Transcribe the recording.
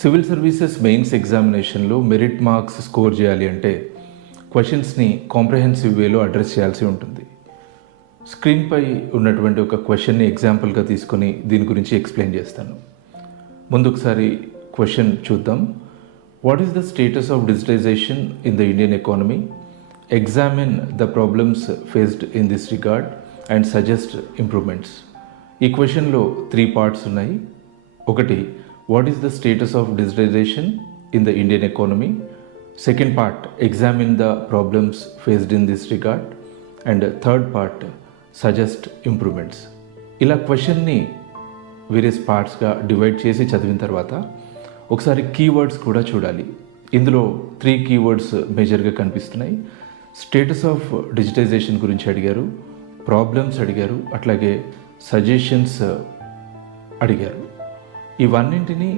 Civil services mains ఎగ్జామినేషన్లో merit marks score చేయాలి అంటే క్వశ్చన్స్ని కాంప్రహెన్సివ్ వేలో అడ్రస్ చేయాల్సి ఉంటుంది. స్క్రీన్పై ఉన్నటువంటి ఒక క్వశ్చన్ని ఎగ్జాంపుల్గా తీసుకొని దీని గురించి ఎక్స్ప్లెయిన్ చేస్తాను. ముందొకసారి క్వశ్చన్ చూద్దాం. What is the status of digitisation in the Indian economy? Examine the problems faced in this regard and suggest improvements. ఈ క్వశ్చన్లో 3 పార్ట్స్ ఉన్నాయి. ఒకటి, what is the status of digitisation in the Indian economy. Second part, examine the problems faced in this regard. And third part, suggest improvements. ఇలా క్వశ్చన్ని various పార్ట్స్గా divide చేసి చదివిన తర్వాత ఒకసారి కీవర్డ్స్ కూడా చూడాలి. ఇందులో 3 కీవర్డ్స్ మేజర్గా కనిపిస్తున్నాయి. స్టేటస్ ఆఫ్ డిజిటైజేషన్ గురించి అడిగారు, ప్రాబ్లమ్స్ అడిగారు, అట్లాగే సజెషన్స్ అడిగారు. ఇవన్నింటినీ